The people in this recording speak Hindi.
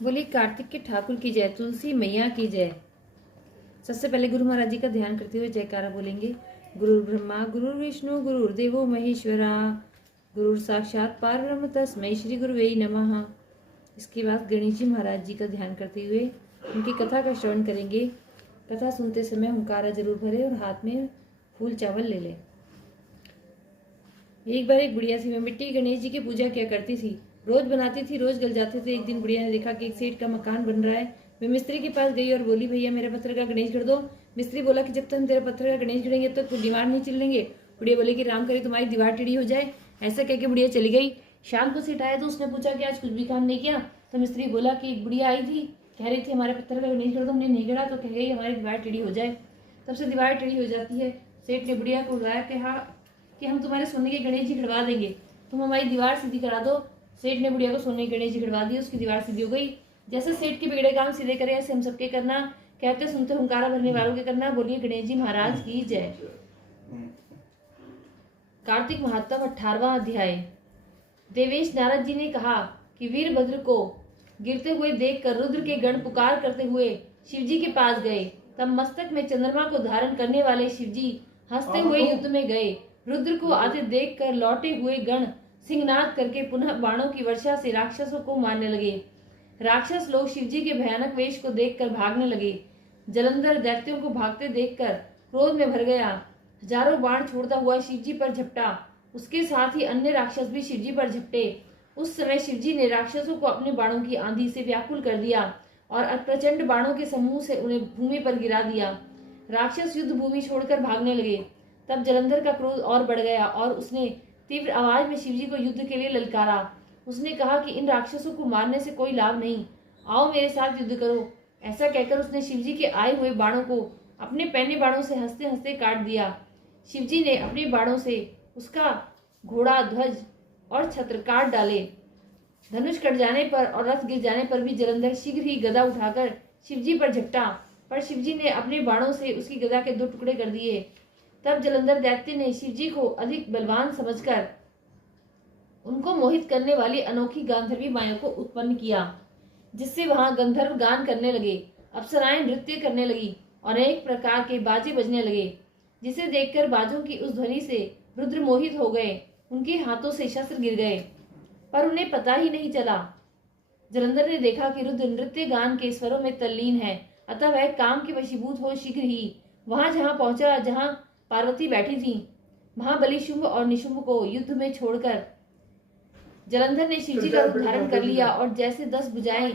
बोली कार्तिक के ठाकुर की जय, तुलसी मैया की जय। सबसे पहले गुरु महाराज जी का ध्यान करते हुए जयकारा बोलेंगे। गुरु ब्रह्मा गुरु विष्णु गुरुर्देवो महेश्वरा, गुरु साक्षात पारब्रह्म तस्मै श्री गुरुवे नमः। इसके बाद गणेश जी महाराज जी का ध्यान करते हुए उनकी कथा का श्रवण करेंगे। कथा सुनते समय हुंकारा जरूर भरे और हाथ में फूल चावल ले लें। एक बार एक बुढ़िया सी मैं मिट्टी गणेश जी की पूजा किया करती थी। रोज बनाती थी, रोज गल जाते थे। एक दिन बुढ़िया ने देखा कि एक सेठ का मकान बन रहा है। मैं मिस्त्री के पास गई और बोली, भैया मेरे पत्थर का गणेश गढ़ दो। मिस्त्री बोला कि जब तक हम तेरे पत्थर का गणेश गढ़ेंगे तो दीवार नहीं चिल्लेंगे। बुढ़िया बोली कि राम करे तुम्हारी दीवार टेढ़ी हो जाए। ऐसा कहकर बुढ़िया चली गई। शाम को सेठ आया तो उसने पूछा कि आज कुछ भी काम नहीं किया। तो मिस्त्री बोला कि एक बुढ़िया आई थी, कह रही थी हमारे पत्थर का गणेश गढ़ दो, हमने नहीं गढ़ा तो कह गई हमारी दीवार टेढ़ी हो जाए। तब से दीवार टेढ़ी हो जाती है। सेठ ने बुढ़िया को बुलाया कि हम तुम्हारे सोने के गणेश जी गढ़वा देंगे, तुम हमारी दीवार सीधी करा दो। सेठ ने बुढ़िया को सोने के गणेश जी गढ़वा दिए, उसकी दीवार सीधी हो गई। जैसे सेठ के बिगड़े काम सीधे करे ऐसे हम सबके करना। कहते सुनते हुंकारा भरने वालों के करना। बोलिए गणेश जी महाराज की जय। कार्तिक महात्म 18वां अध्याय। देवेश नारद जी ने कहा कि वीरभद्र को गिरते हुए देखकर रुद्र के गण पुकार करते हुए शिवजी के पास गए। तब मस्तक में चंद्रमा को धारण करने वाले शिवजी हंसते हुए युद्ध में गए। रुद्र को आते देखकर लौटे हुए गण सिंहनाद करके पुनः बाणों की वर्षा से राक्षसों को मारने लगे। राक्षस लोग शिवजी के भयानक वेश को देखकर भागने लगे। जलंधर दैत्यों को भागते देखकर क्रोध में भर गया, हजारों बाण छोड़ता हुआ शिवजी पर झपटा। उसके साथ ही अन्य राक्षस भी शिवजी पर झपटे। उस समय शिवजी ने राक्षसों को अपने बाणों की आंधी से व्याकुल कर दिया और प्रचंड बाणों के समूह से उन्हें भूमि पर गिरा दिया। राक्षस युद्ध भूमि छोड़कर भागने लगे। तब जलंधर का क्रोध और बढ़ गया और उसने तीव्र आवाज में शिवजी को युद्ध के लिए ललकारा। उसने कहा कि इन राक्षसों को मारने से कोई लाभ नहीं, आओ मेरे साथ युद्ध करो। ऐसा कहकर उसने शिवजी के आए हुए बाणों को अपने पैने बाणों से हंसते हंसते काट दिया। शिवजी ने अपने बाणों से उसका घोड़ा, ध्वज और छत्र काट डाले। धनुष कट जाने पर और रथ गिर जाने पर भी जलंधर शीघ्र ही गदा उठाकर शिवजी पर झपटा, पर शिवजी ने अपने बाणों से उसकी गदा के 2 टुकड़े कर दिए। तब जलंधर दैत्य ने शिवजी को अधिक बलवान समझकर उनको मोहित करने वाली अनोखी गांधर्वी माया को उत्पन्न किया, जिससे वहां गंधर्व गान करने लगे, अप्सराएं नृत्य करने लगी और अनेक प्रकार के बाजे बजने लगे, जिसे देखकर बाजों की उस ध्वनि से रुद्र मोहित हो गए। उनके हाथों से शस्त्र गिर गए पर उन्हें पता ही नहीं चला। जलंधर ने देखा कि रुद्र नृत्य गान के स्वरों में तल्लीन है, अतः वह काम के वशीभूत हो शीघ्र ही वहां जहां पहुंचा जहां पार्वती बैठी थी। महाबली शुंभ और निशुंभ को युद्ध में छोड़कर जलंधर ने शिवजी का रूप धारण कर लिया और जैसे 10 भुजाएं